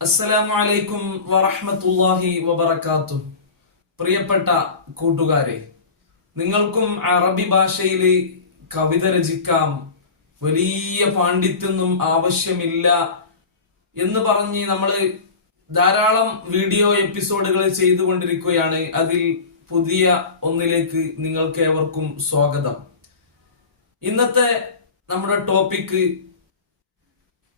അസ്സലാമു അലൈക്കും വറഹ്മത്തുള്ളാഹി വബറകാതുഹു. പ്രിയപ്പെട്ട കൂട്ടുകാരെ, നിങ്ങൾക്കും അറബി ഭാഷയിൽ കവിത രചിക്കാം, വലിയ പാണ്ഡിത്യൊന്നും ആവശ്യമില്ല എന്ന് പറഞ്ഞ് നമ്മൾ ധാരാളം വീഡിയോ എപ്പിസോഡുകൾ ചെയ്തുകൊണ്ടിരിക്കുകയാണ്. അതിൽ പുതിയ ഒന്നിലേക്ക് നിങ്ങൾക്ക് ഏവർക്കും സ്വാഗതം. ഇന്നത്തെ നമ്മുടെ ടോപ്പിക്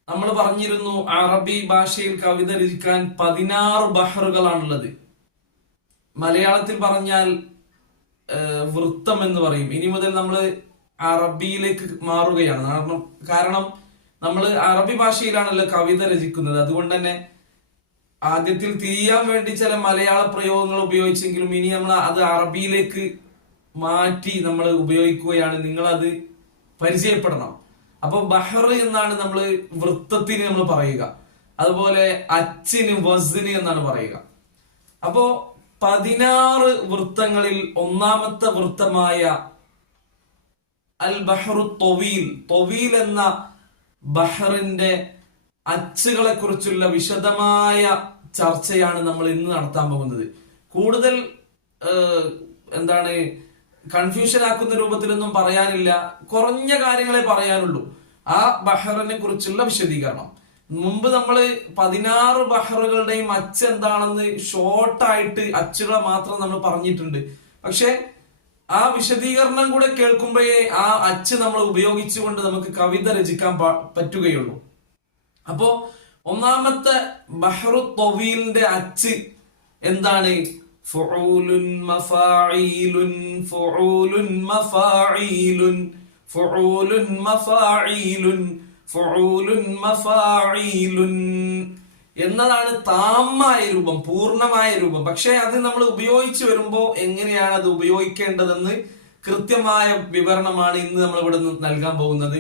നമ്മൾ പറഞ്ഞിരുന്നു, അറബി ഭാഷയിൽ കവിത രചിക്കാൻ 16 ബഹറുകളാണുള്ളത്. മലയാളത്തിൽ പറഞ്ഞാൽ വൃത്തം എന്ന് പറയും. ഇനി മുതൽ നമ്മൾ അറബിയിലേക്ക് മാറുകയാണ്. കാരണം നമ്മൾ അറബി ഭാഷയിലാണല്ലോ കവിത രചിക്കുന്നത്. അതുകൊണ്ട് തന്നെ ആദ്യത്തിൽ തിരിയാൻ വേണ്ടി ചില മലയാള പ്രയോഗങ്ങൾ ഉപയോഗിച്ചെങ്കിലും ഇനി നമ്മൾ അത് അറബിയിലേക്ക് മാറ്റി നമ്മൾ ഉപയോഗിക്കുകയാണ്. നിങ്ങൾ അത് പരിചയപ്പെടണം. അപ്പൊ ബഹർ എന്നാണ് നമ്മൾ വൃത്തത്തിന് നമ്മൾ പറയുക. അതുപോലെ അച്ചിന് വസ്ന് എന്നാണ് പറയുക. അപ്പോ 16 വൃത്തങ്ങളിൽ ഒന്നാമത്തെ വൃത്തമായ അൽ ബഹ്റു തൊവീൽ എന്ന ബഹറിന്റെ അച്ചുകളെ കുറിച്ചുള്ള വിശദമായ ചർച്ചയാണ് നമ്മൾ ഇന്ന് നടത്താൻ പോകുന്നത്. കൂടുതൽ കൺഫ്യൂഷൻ ആക്കുന്ന രൂപത്തിലൊന്നും പറയാനില്ല, കുറഞ്ഞ കാര്യങ്ങളെ പറയാനുള്ളൂ. ആ ബഹറിനെ കുറിച്ചുള്ള വിശദീകരണം. മുമ്പ് നമ്മൾ 16 ബഹറുകളുടെയും അച്ച് എന്താണെന്ന് ഷോർട്ടായിട്ട് അച്ചുകളെ മാത്രം നമ്മൾ പറഞ്ഞിട്ടുണ്ട്. പക്ഷെ ആ വിശദീകരണം കൂടെ കേൾക്കുമ്പോഴേ ആ അച്ച് നമ്മൾ ഉപയോഗിച്ചുകൊണ്ട് നമുക്ക് കവിത രചിക്കാൻ പറ്റുകയുള്ളൂ. അപ്പോ ഒന്നാമത്തെ ബഹ്റു തൊവീലിന്റെ അച്ച് എന്താണ്? ഫുഊലുൻ മഫാഈലുൻ ഫുഊലുൻ മഫാഈലുൻ ഫുഊലുൻ മഫാഈലുൻ ഫുഊലുൻ മഫാഈലുൻ എന്നതാണ് താമായ രൂപം, പൂർണ്ണമായ രൂപം. പക്ഷെ അത് നമ്മൾ ഉപയോഗിച്ചു വരുമ്പോ എങ്ങനെയാണ് അത് ഉപയോഗിക്കേണ്ടതെന്ന് കൃത്യമായ വിവരണമാണ് ഇന്ന് നമ്മൾ ഇവിടെ നൽകാൻ പോകുന്നത്.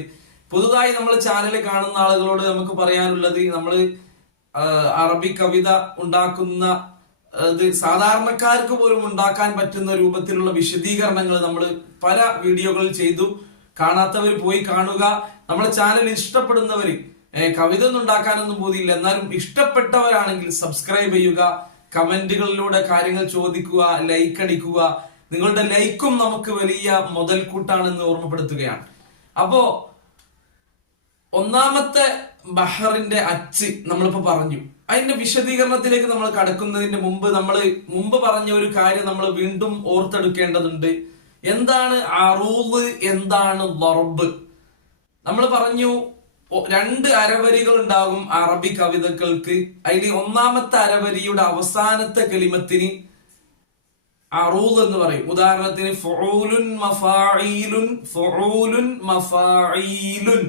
പുതുതായി നമ്മൾ ചാനൽ കാണുന്ന ആളുകളോട് നമുക്ക് പറയാനുള്ളത്, നമ്മൾ അറബി കവിത ഉണ്ടാക്കുന്ന സാധാരണക്കാർക്ക് പോലും ഉണ്ടാക്കാൻ പറ്റുന്ന രൂപത്തിലുള്ള വിശദീകരണങ്ങൾ നമ്മൾ പല വീഡിയോകളിൽ ചെയ്തു. കാണാത്തവർ പോയി കാണുക. നമ്മളെ ചാനൽ ഇഷ്ടപ്പെടുന്നവര്, കവിത ഒന്നും ഉണ്ടാക്കാനൊന്നും പോതിയില്ല, എന്നാലും ഇഷ്ടപ്പെട്ടവരാണെങ്കിൽ സബ്സ്ക്രൈബ് ചെയ്യുക, കമന്റുകളിലൂടെ കാര്യങ്ങൾ ചോദിക്കുക, ലൈക്ക് അടിക്കുക. നിങ്ങളുടെ ലൈക്കും നമുക്ക് വലിയ മുതൽക്കൂട്ടാണെന്ന് ഓർമ്മപ്പെടുത്തുകയാണ്. അപ്പോ ഒന്നാമത്തെ ബഹറിന്റെ അച്ച് നമ്മളിപ്പോ പറഞ്ഞു. അതിന്റെ വിശദീകരണത്തിലേക്ക് നമ്മൾ കടക്കുന്നതിന് മുമ്പ് നമ്മൾ പറഞ്ഞ ഒരു കാര്യം നമ്മൾ വീണ്ടും ഓർത്തെടുക്കേണ്ടതുണ്ട്. എന്താണ് അറൂദ്, എന്താണ് ദർബ്? നമ്മൾ പറഞ്ഞു 2 അരവരികൾ ഉണ്ടാകും അറബി കവിതകൾക്ക്. അതിൽ ഒന്നാമത്തെ അരവരിയുടെ അവസാനത്തെ കലിമത്തിന് അറൂദ് എന്ന് പറയും. ഉദാഹരണത്തിന് ഫുഊലുൻ മഫാഈലുൻ ഫുഊലുൻ മഫാഈലുൻ.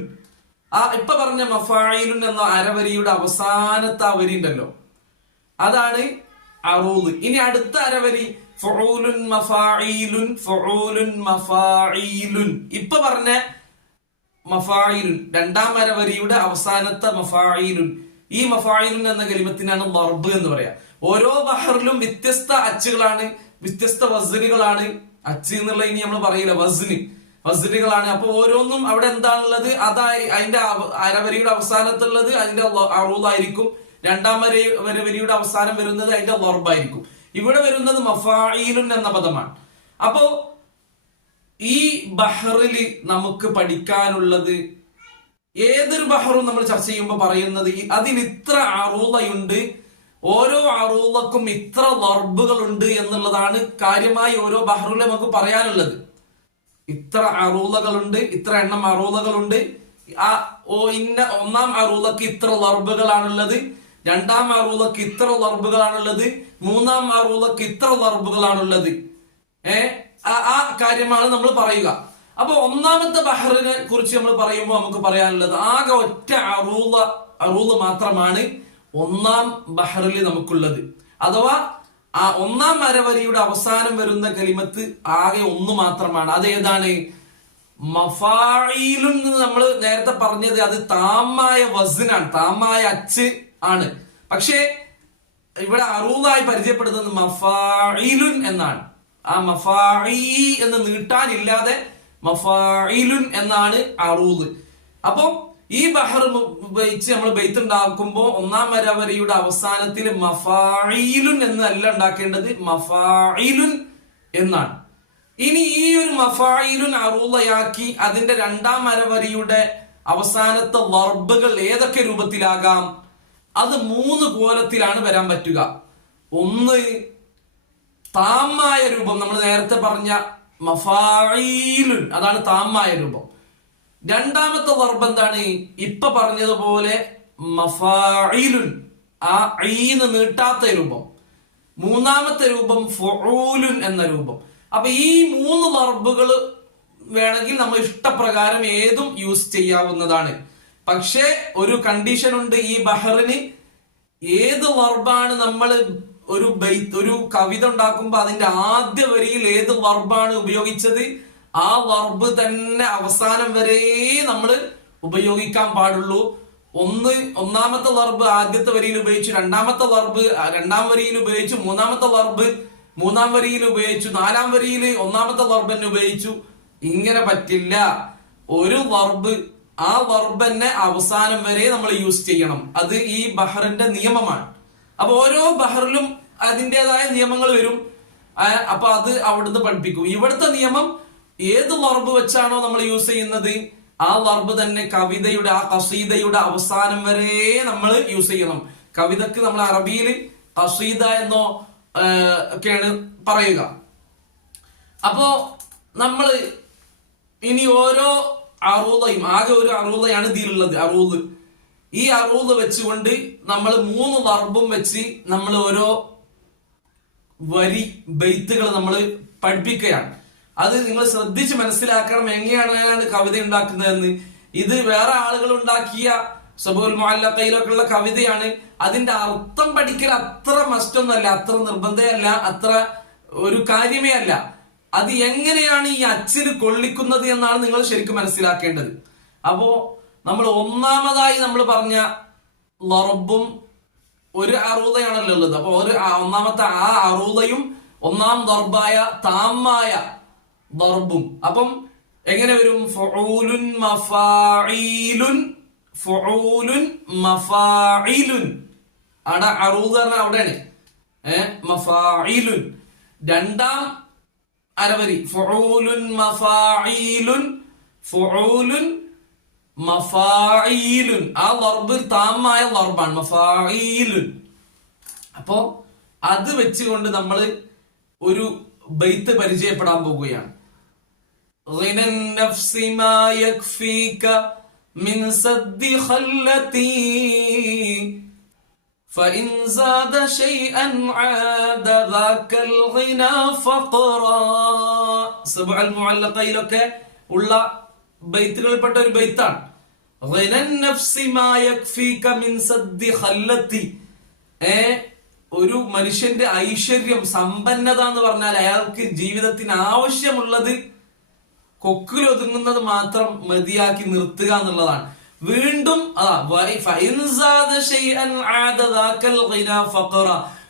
ഇപ്പൊ പറഞ്ഞ മഫാഈലുൻ എന്ന അരവരിയുടെ അവസാനത്തെ ആ വരി ഉണ്ടല്ലോ, അതാണ് അറൂദ്. ഇനി അടുത്ത അരവരി ഫുഊലുൻ മഫാഈലുൻ ഫുഊലുൻ മഫാഈലുൻ. ഇപ്പൊ പറഞ്ഞ മഫാഈലുൻ രണ്ടാം അരവരിയുടെ അവസാനത്തെ മഫാഈലുൻ. ഈ മഫാഈലുൻ എന്ന കലിമത്തിനാണ് ദർബ് എന്ന് പറയാ. ഓരോ ബഹറിലും വ്യത്യസ്ത അച്ചുകളാണ്, വ്യത്യസ്ത വസ്നുകളാണ്. അച്ച് എന്നുള്ള ഇനി നമ്മൾ പറയില്ല, വസ്നുകളാണ്. അപ്പൊ ഓരോന്നും അവിടെ എന്താണുള്ളത്, അതായി അതിന്റെ അരവരിയുടെ അവസാനത്തുള്ളത് അതിന്റെ അറൂദായിരിക്കും. രണ്ടാം അരവരിയുടെ അവസാനം വരുന്നത് അതിന്റെ ദർബായിരിക്കും. ഇവിടെ വരുന്നത് മഫാഈലുൻ എന്ന പദമാണ്. അപ്പോ ഈ ബഹറില് നമുക്ക് പഠിക്കാനുള്ളത്, ഏതൊരു ബഹറും നമ്മൾ ചർച്ച ചെയ്യുമ്പോൾ പറയുന്നത് അതിന് ഇത്ര അറൂദയുണ്ട്, ഓരോ അറൂദക്കും ഇത്ര ദർബുകളുണ്ട് എന്നുള്ളതാണ് കാര്യമായി ഓരോ ബഹറിലും നമുക്ക് പറയാനുള്ളത്. ഇത്ര അറൂദകളുണ്ട്, ഇത്ര എണ്ണം അറൂദകളുണ്ട്. ഒന്നാം അറൂദക്ക് ഇത്ര ദർബുകളാണുള്ളത്, രണ്ടാം അറൂദക്ക് ഇത്ര ദർബുകളാണുള്ളത്, മൂന്നാം അറൂദക്ക് ഇത്ര ദർബുകളാണുള്ളത്. ആ കാര്യമാണ് നമ്മൾ പറയുക. അപ്പൊ ഒന്നാമത്തെ ബഹറിനെ കുറിച്ച് നമ്മൾ പറയുമ്പോൾ നമുക്ക് പറയാനുള്ളത് ആകെ ഒറ്റ അറൂദ് മാത്രമാണ് ഒന്നാം ബഹറിൽ നമുക്കുള്ളത്. അഥവാ ആ ഒന്നാം അരവരിയുടെ അവസാനം വരുന്ന കലിമത്ത് ആകെ ഒന്ന് മാത്രമാണ്. അതേതാണ്? മഫാഈലുൻ എന്ന് നമ്മൾ നേരത്തെ പറഞ്ഞത് അത് താമായ വസ്നാണ്, താമായ അച്ച് ആണ്. പക്ഷേ ഇവിടെ അറൂദായി പരിചയപ്പെടുത്തുന്നത് മഫാഈലുൻ എന്നാണ്. ആ മഫാഈ എന്ന് നീട്ടാനില്ലാതെ മഫാഈലുൻ എന്നാണ് അറൂദ്. അപ്പൊ ഈ ബഹർ ഉപയോഗിച്ച് നമ്മൾ ബെയ്ത്ത് ഉണ്ടാക്കുമ്പോ ഒന്നാം വരവരിയുടെ അവസാനത്തിൽ മഫായിലുൻ എന്നല്ല ഉണ്ടാക്കേണ്ടത്, മഫായിലുൻ എന്നാണ്. ഇനി ഈ ഒരു മഫായിലുൻ അറൂളയാക്കി അതിന്റെ രണ്ടാം വരവരിയുടെ അവസാനത്തെ വർബുകൾ ഏതൊക്കെ രൂപത്തിലാകാം? അത് 3 കോലത്തിലാണ് വരാൻ പറ്റുക. ഒന്ന്, താമായ രൂപം, നമ്മൾ നേരത്തെ പറഞ്ഞ മഫായിലുൻ, അതാണ് താമായ രൂപം. രണ്ടാമത്തെ വർബ് എന്താണ്? ഇപ്പൊ പറഞ്ഞതുപോലെ മഫായിലുൻ, ആ ഈന്ന് നീട്ടാത്ത രൂപം. മൂന്നാമത്തെ രൂപം ഫുഊലുൻ എന്ന രൂപം. അപ്പൊ ഈ 3 വർബുകൾ വേണമെങ്കിൽ നമ്മൾ ഇഷ്ടപ്രകാരം ഏതും യൂസ് ചെയ്യാവുന്നതാണ്. പക്ഷേ ഒരു കണ്ടീഷൻ ഉണ്ട്, ഈ ബഹറിന് ഏത് വർബാണ് നമ്മൾ ഒരു കവിത ഉണ്ടാക്കുമ്പോ അതിന്റെ ആദ്യ വരിയിൽ ഏത് വർബാണ് ഉപയോഗിച്ചത്, ആ വർബ് തന്നെ അവസാനം വരെ നമ്മൾ ഉപയോഗിക്കാൻ പാടുള്ളൂ. ഒന്നാമത്തെ വർബ് ആദ്യത്തെ വരിയിൽ ഉപയോഗിച്ചു, രണ്ടാമത്തെ വർബ് രണ്ടാം വരിയിൽ ഉപയോഗിച്ചു, മൂന്നാമത്തെ വർബ് മൂന്നാം വരിയിൽ ഉപയോഗിച്ചു, നാലാം വരിയിൽ ഒന്നാമത്തെ വർബ് തന്നെ ഉപയോഗിച്ചു. ഇങ്ങനെ പറ്റില്ല. ഒരു വർബ്, ആ വർബ് തന്നെ അവസാനം വരെ നമ്മൾ യൂസ് ചെയ്യണം. അത് ഈ ബഹറിന്റെ നിയമമാണ്. അപ്പൊ ഓരോ ബഹറിലും അതിൻ്റെതായ നിയമങ്ങൾ വരും. അപ്പൊ അത് അവിടുന്ന് പഠിപ്പിക്കും. ഇവിടുത്തെ നിയമം ഏത് വർബ് വെച്ചാണോ നമ്മൾ യൂസ് ചെയ്യുന്നത്, ആ വർബ് തന്നെ കവിതയുടെ, ആ ഖസീദയുടെ അവസാനം വരെ നമ്മൾ യൂസ് ചെയ്യണം. കവിതക്ക് നമ്മൾ അറബിയിൽ ഖസീദ എന്നോ ഒക്കെയാണ് പറയുക. അപ്പോ നമ്മൾ ഇനി ഓരോ അറൂദയും, ആകെ ഒരു അറൂദയാണ് ഇതിലുള്ളത്, അറൂദ്. ഈ അറൂദ് വെച്ചുകൊണ്ട് നമ്മൾ 3 വർബും വെച്ച് നമ്മൾ ഓരോ വരി ബെയ്ത്തുകൾ നമ്മൾ പഠിപ്പിക്കുകയാണ്. അത് നിങ്ങൾ ശ്രദ്ധിച്ച് മനസ്സിലാക്കണം എങ്ങനെയാണ് കവിത ഉണ്ടാക്കുന്നതെന്ന്. ഇത് വേറെ ആളുകൾ ഉണ്ടാക്കിയ സബുൽ മുഅല്ലഖയിലൊക്കെ ഉള്ള കവിതയാണ്. അതിന്റെ അർത്ഥം പഠിക്കൽ അത്ര മസ്റ്റൊന്നല്ല, അത്ര നിർബന്ധമല്ല, അത്ര ഒരു കാര്യമേ അല്ല. അത് എങ്ങനെയാണ് ഈ അച്ചിൽ കൊള്ളിക്കുന്നത് എന്നാണ് നിങ്ങൾ ശരിക്കും മനസ്സിലാക്കേണ്ടത്. അപ്പോ നമ്മൾ ഒന്നാമതായി നമ്മൾ പറഞ്ഞ ലറബും ഒരു അറൂദയാണല്ലോ ഉള്ളത്. അപ്പൊ ഒന്നാമത്തെ ആ അറൂദയും ഒന്നാം ദർബായ താമായ ദർബും. അപ്പം എങ്ങനെ വരും? ഫുഊലുൻ മഫാഈലുൻ, ഫുഊലുൻ മഫാഈലുൻ. അവിടെ അറൂദ് പറഞ്ഞാൽ അവിടെയാണ് മഫാഈലുൻ. രണ്ടാം അരവരി ഫുഊലുൻ മഫാഈലുൻ, ഫുഊലുൻ മഫാഈലുൻ. ആ വർബ് താമായ വർബാണ് മഫാഈലുൻ. അപ്പോ അത് വെച്ചുകൊണ്ട് നമ്മൾ ഒരു ബൈത്ത് പരിചയപ്പെടാൻ പോകുകയാണ്. غنى النفس ما يكفيك من سد خلتي فإن زاد شيئا عاد ذاك الغنى فقرا. സബഅ മുഅല്ലഖയിലൊക്കെ ഉള്ള ബൈത്തുകളിൽപ്പെട്ട ഒരു ബൈത്താണ്. غنى النفس ما يكفيك من سد خلتي. ഒരു മനുഷ്യന്റെ ഐശ്വര്യം, സമ്പന്നത എന്ന് പറഞ്ഞാൽ അയാൾക്ക് ജീവിതത്തിന് ആവശ്യമുള്ളത് കൊക്കിലൊതുങ്ങുന്നത് മാത്രം മതിയാക്കി നിർത്തുക എന്നുള്ളതാണ്. വീണ്ടും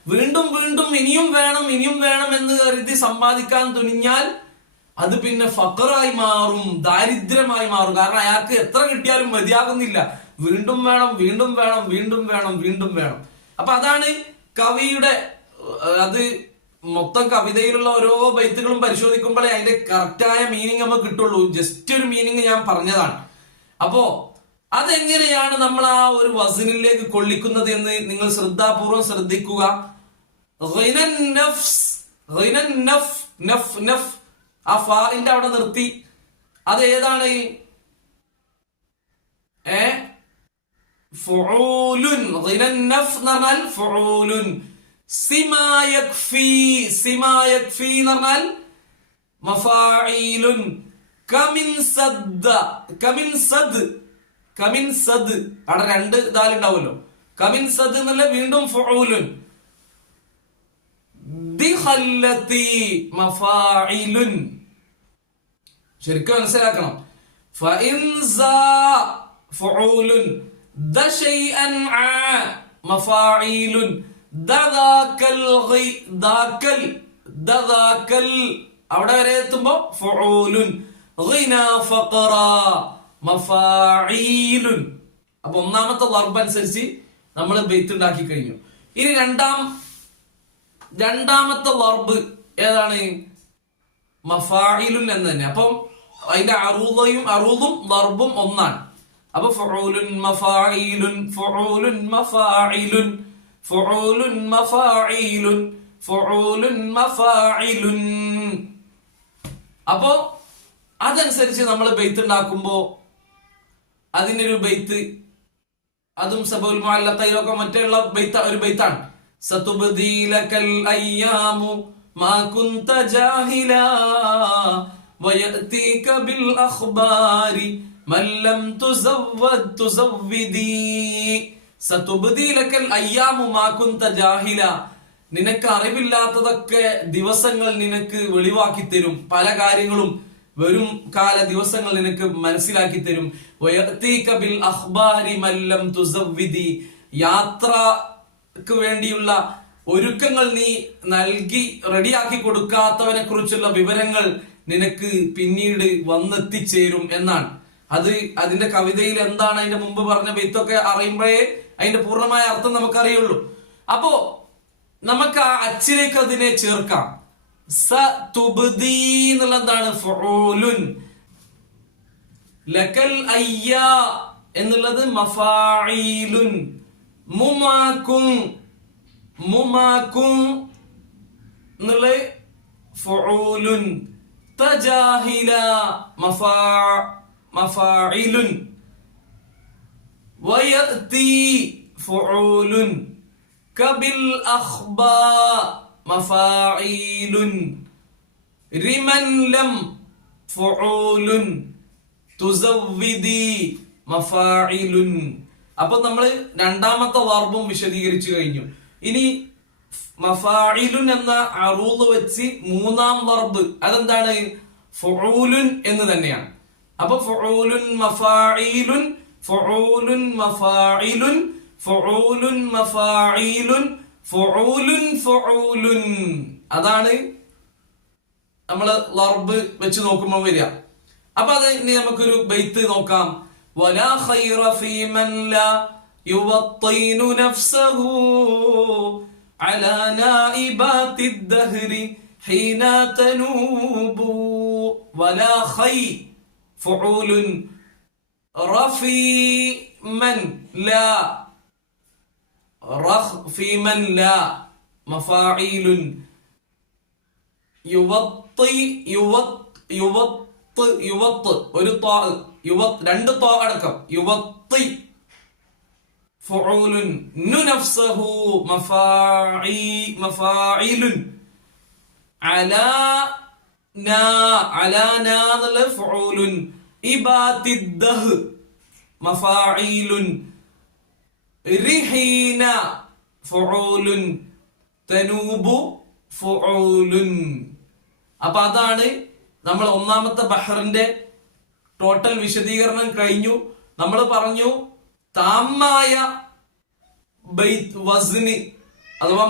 വീണ്ടും വീണ്ടും ഇനിയും വേണം എന്ന് കരുതി സമ്പാദിക്കാൻ തുനിഞ്ഞാൽ അത് പിന്നെ ഫഖറായി മാറും, ദാരിദ്ര്യമായി മാറും. കാരണം അയാൾക്ക് എത്ര കിട്ടിയാലും മതിയാകുന്നില്ല. വീണ്ടും വേണം. അപ്പൊ അതാണ് കവിയുടെ, അത് മൊത്തം കവിതയിലുള്ള ഓരോ ബൈത്തുകളും പരിശോധിക്കുമ്പോഴേ അതിന്റെ കറക്റ്റായ മീനിങ് നമുക്ക് കിട്ടുള്ളൂ. ജസ്റ്റ് ഒരു മീനിങ് ഞാൻ പറഞ്ഞതാണ്. അപ്പോ അതെങ്ങനെയാണ് നമ്മൾ ആ ഒരു വസനിലേക്ക് കൊള്ളിക്കുന്നത് എന്ന് നിങ്ങൾ ശ്രദ്ധാപൂർവം ശ്രദ്ധിക്കുക. ആ ഫാഇന്റെ അവിടെ നിർത്തി. അത് ഏതാണ്? ഫുഊലുൻ. ഗിനൻ നഫ് എന്ന് പറഞ്ഞാൽ ഫുഊലുൻ. സിമാ യക്ഫി എന്ന് പറഞ്ഞാൽ മഫാഈലുൻ. കമിൻ സദ് അവിടെ 2 ദാലുണ്ടാവുമല്ലോ. കമിൻ സദ് എന്നല്ല, വീണ്ടും ഫുഊലുൻ. ദിഖല്ലതി മഫാഇലുൻ. ശരിക്കും മനസ്സിലാക്കണം. ഫഇൻ സാ ഫുഊലുൻ ദശൈഅൻ ആ മഫാഇലുൻ ദദാകൽ അവിടെ വരെ എത്തുമ്പോ ഫുഊലുൻ. ഗിന ഫഖറ മഫാഈലുൻ. അപ്പൊ ഒന്നാമത്തെ വർബ് അനുസരിച്ച് നമ്മൾ ബെയ്ത്ത് ഉണ്ടാക്കി കഴിഞ്ഞു. ഇനി രണ്ടാമത്തെ വർബ് ഏതാണ്? മഫാഇലുൻ എന്ന് തന്നെ. അപ്പം അതിന്റെ അറൂദും വർബും ഒന്നാണ്. അപ്പൊ ഫഉലുൻ മഫാഇലുൻ ഫഉലുൻ മഫാഇലുൻ ഫഉലുൻ മഫാഇലുൻ ഫഉലുൻ മഫാഇലുൻ. അപ്പോ അതനുസരിച്ച് നമ്മൾ ബെയ്ത്ത് ഉണ്ടാക്കുമ്പോ അതിനൊരു ബെയ്ത്ത്, അതും സബഉൽ മുഅല്ലഖയിലൊക്കെ മറ്റുള്ള ഒരു ബെയ്ത്താണ്. സതുബ്ദീലകൽ അയ്യാമു മാ കുൻത ജാഹിലാ വയഅതീക ബിൽ അഖ്ബാരി മൻ ലം തുസവ്വിദി. സതുബ്ദീലകൽ അയ്യാമു മാ കുൻത ജാഹിലാ, നിനക്ക് അറിവില്ലാത്തതൊക്കെ ദിവസങ്ങൾ നിനക്ക് വെളിവാക്കി തരും. പല കാര്യങ്ങളും വരും കാല ദിവസങ്ങൾ നിനക്ക് മനസ്സിലാക്കി തരും. വയഅതീക ബിൽ അഖ്ബാരി മൻ ലം തുസവ്വിദി, യാത്രക്ക് വേണ്ടിയുള്ള ഒരുക്കങ്ങൾ നീ നൽകി റെഡിയാക്കി കൊടുക്കാത്തവനെ കുറിച്ചുള്ള വിവരങ്ങൾ നിനക്ക് പിന്നീട് വന്നെത്തിച്ചേരും എന്നാണ്. അതിന്റെ കവിതയിൽ എന്താണ് അതിന്റെ മുമ്പ് പറഞ്ഞ ബെയ്ത്തൊക്കെ അറിയുമ്പോഴേ അതിന്റെ പൂർണ്ണമായ അർത്ഥം നമുക്കറിയുള്ളൂ. അപ്പോ നമുക്ക് ആ അച്ചിലേക്ക് അതിനെ ചേർക്കാം. സതുബ്ദി എന്നുള്ളതാണ് ഫഉലുൻ, ലകൽ അയ്യാ എന്നുള്ളത് മഫാഇലുൻ, മുമാകും എന്നുള്ളത് ഫഉലുൻ, തജാഹില മഫാഇലുൻ, വയഅതി ഫഉലുൻ, കബിൽ അഖ്ബാ മഫാഇലുൻ, റിമൻ ലം ഫഉലുൻ, തുസവ്വിദി മഫാഇലുൻ. അപ്പൊ നമ്മള് രണ്ടാമത്തെ വർബും വിശദീകരിച്ചു കഴിഞ്ഞു. ഇനി മഫാഇലുൻ എന്ന അറൂദ് വെച്ച് മൂന്നാം വർബ് അതെന്താണ്? ഫഉലുൻ എന്ന് തന്നെയാണ്. അപ്പൊ ഫഉലുൻ മഫാഇലുൻ ഫഉലുൻ മഫാഇലുൻ ഫഉലുൻ മഫാഇലുൻ ഫഉലുൻ ഫഉലുൻ. അതാണ് നമ്മള് വർബ് വെച്ച് നോക്കുമ്പോൾ വരിക. അപ്പൊ അത് ഇനി നമുക്കൊരു ബെയ്ത്ത് നോക്കാം. വലാ ഖൈറ ഫീ മൻ ലാ യുവത്തീനു നഫ്സഹു അലാ നാഇബാതി ദഹ്രി ഹീന തനൂബു. വലാ ഖൈ ഫഉലുൻ റഫീ മൻ ലാ ഫീ മൻ ലാ മഫാഇലുൻ യുവത്ത് ഒരു രണ്ട് തോ അടക്കം യുവത്തി ഫഉലുൻ നഫ്സഹു മഫാഇലുൻ അലാ നാ എന്നുള്ള ഫഉലുൻ ഇബാതി ദഹ് മഫാഇലുൻ റിഹീന ഫഉലുൻ തനൂബു ഫഉലുൻ. അപ്പൊ അതാണ് നമ്മൾ ഒന്നാമത്തെ ബഹറിന്റെ ടോട്ടൽ വിശദീകരണം കഴിഞ്ഞു. നമ്മൾ പറഞ്ഞു താമായ വസ്നി അഥവാ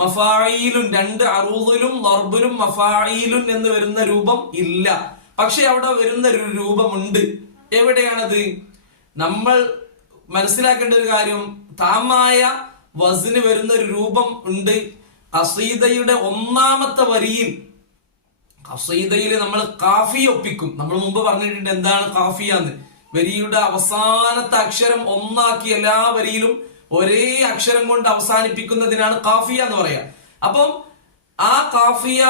മഫാഇലുൻ രണ്ട് അറൂദിലും വർബിലും മഫാഇലുൻ എന്ന് വരുന്ന രൂപം ഇല്ല. പക്ഷെ അവിടെ വരുന്ന ഒരു രൂപമുണ്ട്. എവിടെയാണത്? നമ്മൾ മനസ്സിലാക്കേണ്ട ഒരു കാര്യം, താമായ വസ്ന് വരുന്ന ഒരു രൂപം ഉണ്ട്. ഖസീദയുടെ ഒന്നാമത്തെ വരിയിൽ നമ്മൾ കാഫിയ ഒപ്പിക്കും. നമ്മൾ മുമ്പ് പറഞ്ഞിട്ടുണ്ട് എന്താണ് കാഫിയ എന്ന്. വരിയുടെ അവസാനത്തെ അക്ഷരം ഒന്നാക്കി എല്ലാ വരിയിലും ഒരേ അക്ഷരം കൊണ്ട് അവസാനിപ്പിക്കുന്നതിനാണ് കാഫിയ എന്ന് പറയാ. അപ്പം ആ കാഫിയ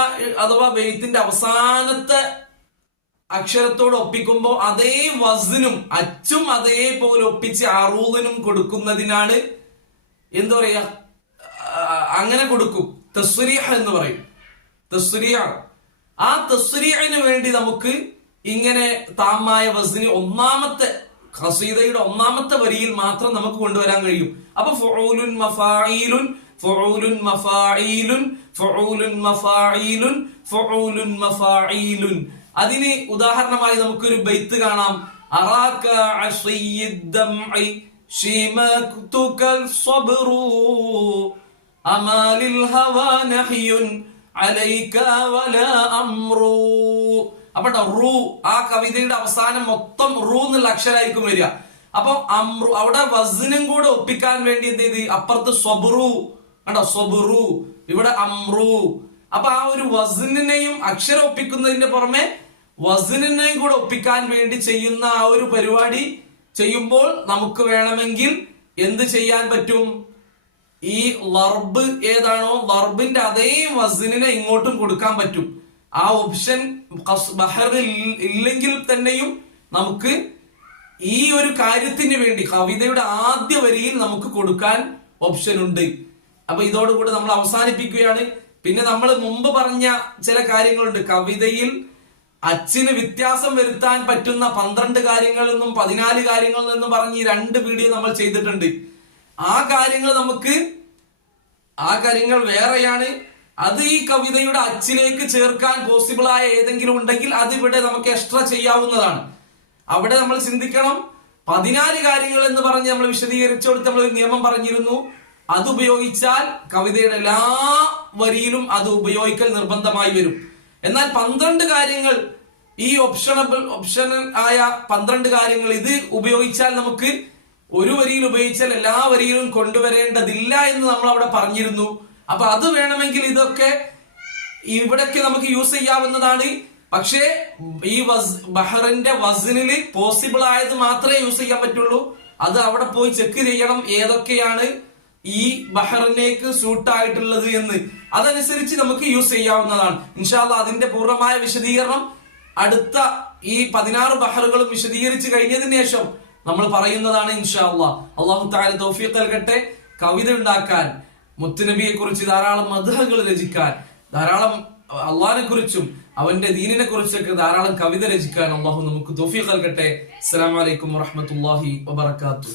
അഥവാ ബെയ്ത്തിന്റെ അവസാനത്തെ അക്ഷരത്തോട് ഒപ്പിക്കുമ്പോ അതേ വസ്നും അച്ചും അതേപോലെ ഒപ്പിച്ച് അറൂദിനും കൊടുക്കുന്നതിനാണ് എന്താ പറയാ, അങ്ങനെ കൊടുക്കും, തസ്രീഹ് എന്ന് പറയും. തസ്രീഹ്. ആ തസ്രീഹിന് വേണ്ടി നമുക്ക് ഇങ്ങനെ താമായ വസ്നി ഒന്നാമത്തെ ഖസീദയുടെ ഒന്നാമത്തെ വരിയിൽ മാത്രം നമുക്ക് കൊണ്ടുവരാൻ കഴിയും. അപ്പൊ ഫഉലുൻ മഫാഇലുൻ ഫഉലുൻ മഫാഇലുൻ ഫഉലുൻ മഫാഇലുൻ ഫഉലുൻ മഫാഇലുൻ. അതിന് ഉദാഹരണമായി നമുക്കൊരു ബൈത്ത് കാണാം. അറാക അശയ്യിദ്ദംഇ ശിമക്തുകൽ സബ്റു അമാലിൽ ഹവാ നഹ്യുൻ അലൈക വലാ അംറു. അപ്പൊ റൂ ആ കവിതയുടെ അവസാനം മൊത്തം റൂ എന്നുള്ള അക്ഷരായിരിക്കും വരിക. അപ്പൊ അമ്രു അവിടെ വസ്നും കൂടെ ഒപ്പിക്കാൻ വേണ്ടി എന്ത് ചെയ്ത് അപ്പുറത്ത് സ്വബുറു കണ്ടോ, സ്വബുറു, ഇവിടെ അമ്രു. അപ്പൊ ആ ഒരു വസ്നിനെയും അക്ഷരം ഒപ്പിക്കുന്നതിന്റെ പുറമെ വസ്നിനെയും കൂടെ ഒപ്പിക്കാൻ വേണ്ടി ചെയ്യുന്ന ആ ഒരു പരിപാടി ചെയ്യുമ്പോൾ നമുക്ക് വേണമെങ്കിൽ എന്ത് ചെയ്യാൻ പറ്റും? ഈ ലർബ് ഏതാണോ ലർബിന്റെ അതേ വസ്നിനെ ഇങ്ങോട്ടും കൊടുക്കാൻ പറ്റും. ആ ഓപ്ഷൻ ബഹറിൽ ഇല്ലെങ്കിൽ തന്നെയും നമുക്ക് ഈ ഒരു കാര്യത്തിന് വേണ്ടി കവിതയുടെ ആദ്യ വരിയിൽ നമുക്ക് കൊടുക്കാൻ ഓപ്ഷൻ ഉണ്ട്. അപ്പൊ ഇതോടുകൂടി നമ്മൾ അവസാനിപ്പിക്കുകയാണ്. പിന്നെ നമ്മൾ മുമ്പ് പറഞ്ഞ ചില കാര്യങ്ങളുണ്ട്. കവിതയിൽ അച്ചിന് വ്യത്യാസം വരുത്താൻ പറ്റുന്ന 12 കാര്യങ്ങളിൽ നിന്നും 14 കാര്യങ്ങളിൽ നിന്നും പറഞ്ഞ് 2 വീഡിയോ നമ്മൾ ചെയ്തിട്ടുണ്ട്. ആ കാര്യങ്ങൾ വേറെയാണ്. അത് ഈ കവിതയുടെ അച്ചിലേക്ക് ചേർക്കാൻ പോസിബിൾ ആയ ഏതെങ്കിലും ഉണ്ടെങ്കിൽ അത് ഇവിടെ നമുക്ക് എക്സ്ട്രാ ചെയ്യാവുന്നതാണ്. അവിടെ നമ്മൾ ചിന്തിക്കണം. 14 കാര്യങ്ങൾ എന്ന് പറഞ്ഞ് നമ്മൾ വിശദീകരിച്ചു കൊടുത്ത് നമ്മൾ ഒരു നിയമം പറഞ്ഞിരുന്നു. അത് ഉപയോഗിച്ചാൽ കവിതയുടെ എല്ലാ വരിയിലും അത് ഉപയോഗിക്കൽ നിർബന്ധമായി വരും. എന്നാൽ 12 കാര്യങ്ങൾ, ഈ ഓപ്ഷണൽ ആയ 12 കാര്യങ്ങൾ ഇത് ഉപയോഗിച്ചാൽ നമുക്ക് ഒരു വരിയിൽ ഉപയോഗിച്ചാൽ എല്ലാ വരിയിലും കൊണ്ടുവരേണ്ടതില്ല എന്ന് നമ്മൾ അവിടെ പറഞ്ഞിരുന്നു. അപ്പൊ അത് വേണമെങ്കിൽ ഇതൊക്കെ ഇവിടൊക്കെ നമുക്ക് യൂസ് ചെയ്യാവുന്നതാണ്. പക്ഷേ ഈ ബഹറിന്റെ വസ്നില് പോസിബിൾ ആയത് മാത്രമേ യൂസ് ചെയ്യാൻ പറ്റുള്ളൂ. അത് അവിടെ പോയി ചെക്ക് ചെയ്യണം ഏതൊക്കെയാണ് ഈ ബഹറിനേക്ക് സൂട്ട് ആയിട്ടുള്ളത് എന്ന്. അതനുസരിച്ച് നമുക്ക് യൂസ് ചെയ്യാവുന്നതാണ്. ഇൻഷാ അല്ലാഹ് അതിന്റെ പൂർണ്ണമായ വിശദീകരണം അടുത്ത ഈ 16 ബഹറുകളും വിശദീകരിച്ച് കഴിഞ്ഞതിന് ശേഷം നമ്മൾ പറയുന്നതാണ് ഇൻഷാ അല്ലാഹ്. അല്ലാഹു തആല തൗഫീഖ് നൽകട്ടെ. കവിത ഉണ്ടാക്കാൻ, മുത്തുനബിയെ കുറിച്ച് ധാരാളം മദ്ഹകൾ രചിക്കാൻ, ധാരാളം അള്ളാഹിനെ കുറിച്ചും അവന്റെ ദീനിനെ കുറിച്ചൊക്കെ ധാരാളം കവിത രചിക്കാൻ അല്ലാഹു നമുക്ക് തൗഫീഖ് നൽകട്ടെ. അസ്സലാമു അലൈക്കും വറഹ്മത്തുള്ളാഹി വബറകാതുഹു.